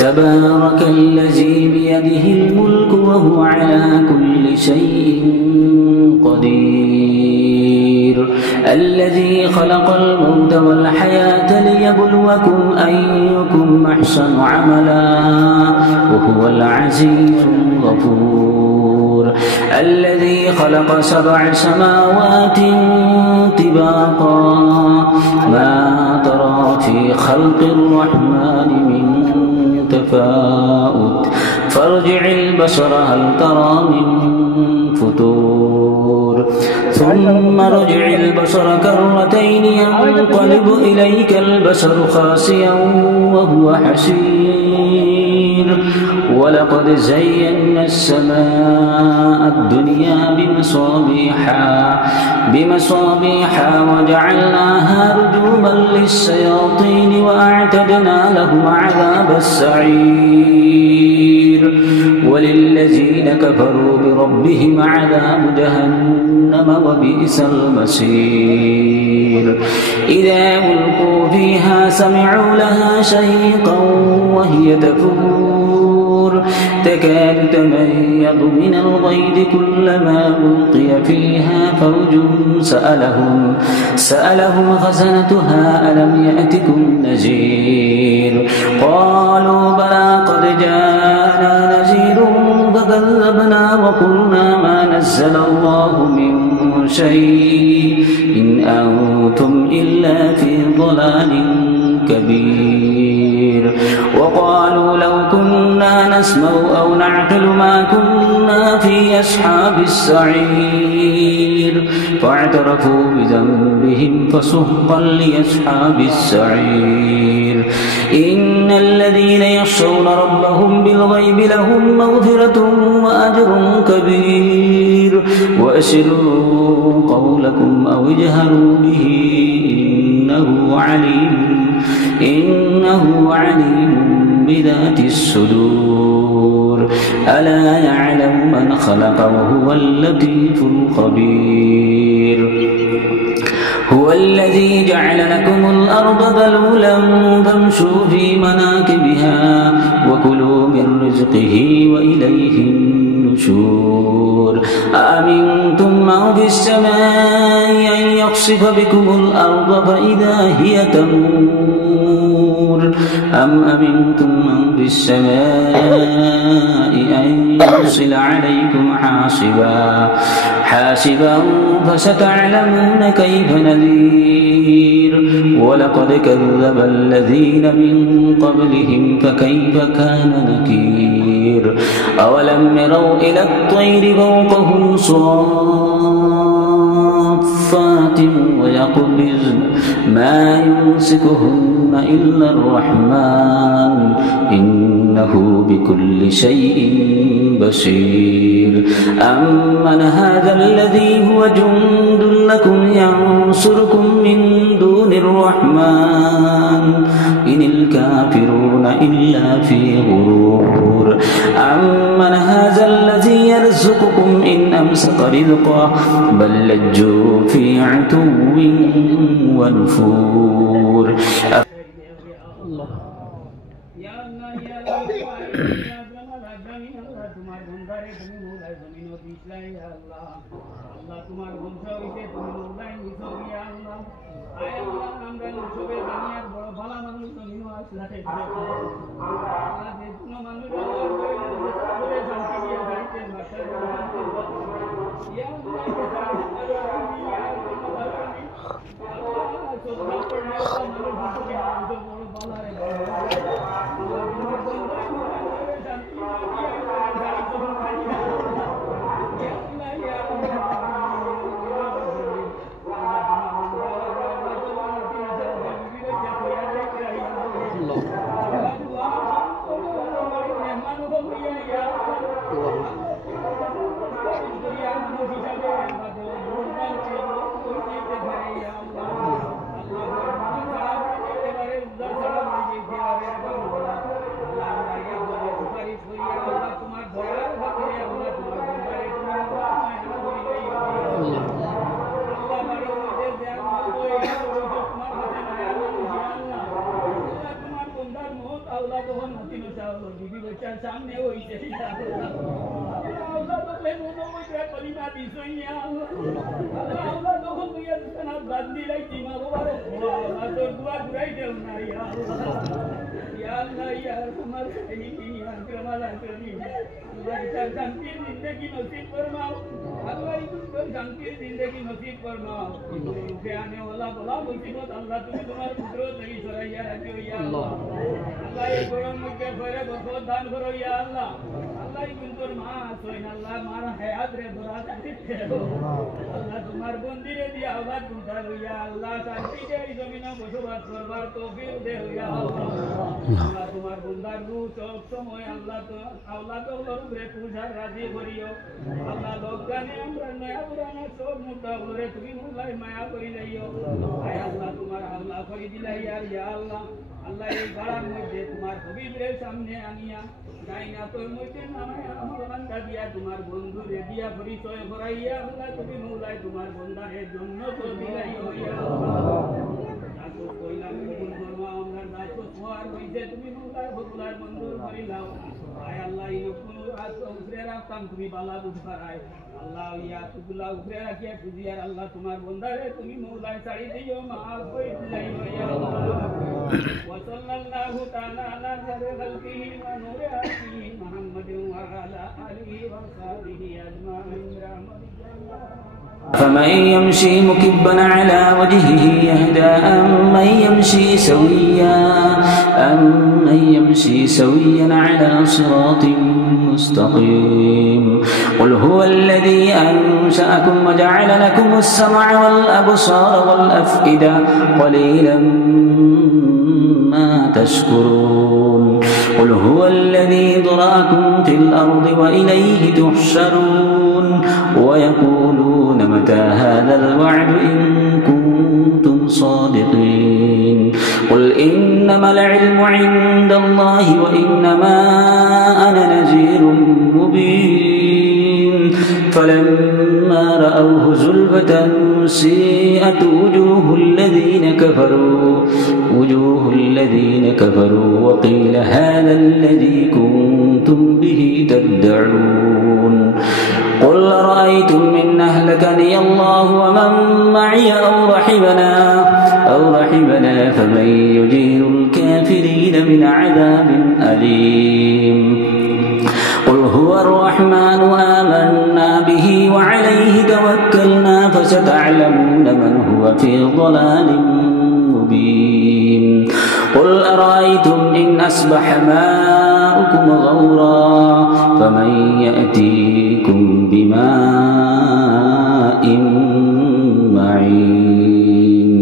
تبارك الذي بيده الملك وهو على كل شيء قدير الذي خلق الموت والحياة ليبلوكم أيكم أحسن عملا وهو العزيز الغفور الذي خلق 7 سماوات طباقا ما ترى في خلق الرحمن من تفاؤت فارجع البصر هل ترى من فتور ثم ارجع البصر كرتين ينقلب إليك البصر خاسئا وهو حسير ولقد زينا السماء الدنيا بمصابيح وجعلناها رجوما للشياطين وأعتدنا لهم عذاب السعير وللذين كفروا بربهم عذاب جهنم وبئس المصير إذا ألقوا فيها سمعوا لها شهيقا وهي تفور تكاد تميض من الغيظ كلما ألقي فيها فوج سألهم خزنتها ألم يأتكم نذير قالوا بلى قد جاءنا نذير فكذبنا وقلنا ما نزل الله من شيء إن أنتم إلا في ضلال كبير وقالوا لو كنا نسمع أو نعقل ما كنا في أصحاب السعير فاعترفوا بذنبهم فسحقا لأصحاب السعير إن الذين يخشون ربهم بالغيب لهم مغفرة وأجر كبير وأسروا قولكم أو اجهروا به إنه عليم بذات الصدور ألا يعلم من خلق وهو اللطيف الخبير هو الذي جعل لكم الأرض ذلولا فامشوا في مناكبها وكلوا من رزقه وإليه النشور أأمنتم من في السماء أن يخسف بكم الأرض فإذا هي تمور أم أمنتم من في السماء أن يرسل عليكم حاسبا فستعلمون كيف نذير ولقد كذب الذين من قبلهم فكيف كان نكير أولم يروا إلى الطير فوقهم صافات ويقبضن ما يمسكهن إلا الرحمن إنه بكل شيء بصير أمن هذا الذي هو جند لكم ينصركم من دون الرحمن إن الكافرون إلا في غرور أمن هذا الذي يرزقكم إن أمسك رزقه بل لجوا في عتو ونفور তোমার বংশ হইতে তুমি উড়াই নিছো ইয়া আল্লাহ আয় আল্লাহ আমরা সবে দুনিয়ার বড় ভালো মানুষ তুমি আসলাতে আল্লাহ যে কোনো মানুষ করে শান্তি দিয়ে যাইতে মাস্টার ইয়া আল্লাহ ইয়া আল্লাহ সুবহান আল্লাহ মানুষ হিসেবে আমাদের বড় ভালো রে দিন চাও দিদি বাচ্চার সামনে হইছে আল্লাহ তোকে মনে মধ্যে কলিমা দিছই আল্লাহ আল্লাহ তখন তুই না বান্দি রাইছি মা বাবার আল্লাহ তোর দুয়া ঘুরাই দেও না ইয়া আল্লাহ ইয়া তোমার এই আকরামাল আকরামিন আল্লাহ শান্তির জিন্দেগি নসিব ফরমাও আল্লাহ তোর শান্তির জিন্দেগি নসিব ফরমাও রূপে আনে ওলা বলা মুসিবত আল্লাহ তুমি তোমার কুদরত থেকে সরাইয়া রাখিও ইয়া আল্লাহ আল্লাহ এই গরম মধ্যে ঘরে বরকত দান করো ইয়া আল্লাহ আল্লাহ তোর মা সইন আল্লাহ মার হায়াত রে বরাত দিতে আল্লাহ তোমার বন্দিরে দিয়া আওলাদ গুনতা ইয়া আল্লাহ শান্তিতে এই জমিনে বসবাস করবার তৌফিক দে ইয়া আল্লাহ আল্লাহ তোমার বন্দার রূহ সব সময় আল্লাহ তো আওলাদ ওলরে পূজার রাজি করিও আল্লাহ লোকগানে আমরা নয়া পুরানা সব মুদ্দা ওলরে তুমি মুলাই মায়া করি লইও আয় আল্লাহ তোমার আল্লাহ করি দিলাই ইয়া আল্লাহ আল্লাহ এই বাড়ার মধ্যে তোমার হবিবের সামনে আনিয়া গাইনা তোর মধ্যে নামায় আমার বান্দা দিয়া তোমার বন্ধু রে দিয়া পরিচয় করাইয়া আল্লাহ তুমি মুলাই তোমার বন্দারের জন্য তো দিলাই হইয়া তাতো কইলাম কবুল করবা আমরা নাতো সোয়ার হইছে তুমি মুলাই বকুলার মঞ্জুর করিলাও আয় আল্লাহ এই কোনো আজ উপরে রাখতাম তুমি বালা বুঝারাই আল্লাহ ইয়া তুগুলা উপরে রাখিয়া বুঝিয়ার আল্লাহ তোমার বন্দারে তুমি মুলাই ছাড়ি দিও মাফ করে দিলাই হইয়া وصلى الله تعالى على خير خلقه ونور عرشه محمد وعلى آله وصحبه أجمعين فمن يمشي مكبا على وجهه يهدى أمن يمشي سويا على صراط مستقيم قل هو الذي أنشأكم وجعل لكم السمع والأبصار والأفئدة قليلا ما تشكرون قل هو الذي ذرأكم في الأرض وإليه تحشرون ويقولون متى هذا الوعد إن كنتم صادقين قل إنما العلم عند الله وإنما أنا نذير مبين فلما رأوه زلفة سيئت وجوه الذين كفروا وقيل هذا الذي كنتم به تدعون قل رأيتم إن أهلكني الله ومن معي أو رحمنا فمن يجير الكافرين من عذاب أليم قل هو الرحمن آمنا به وعليه توكلنا فستعلمون من هو في ضلال مبين قل أرأيتم إن أصبح ماؤكم غورا فمن يأتيكم بماء معين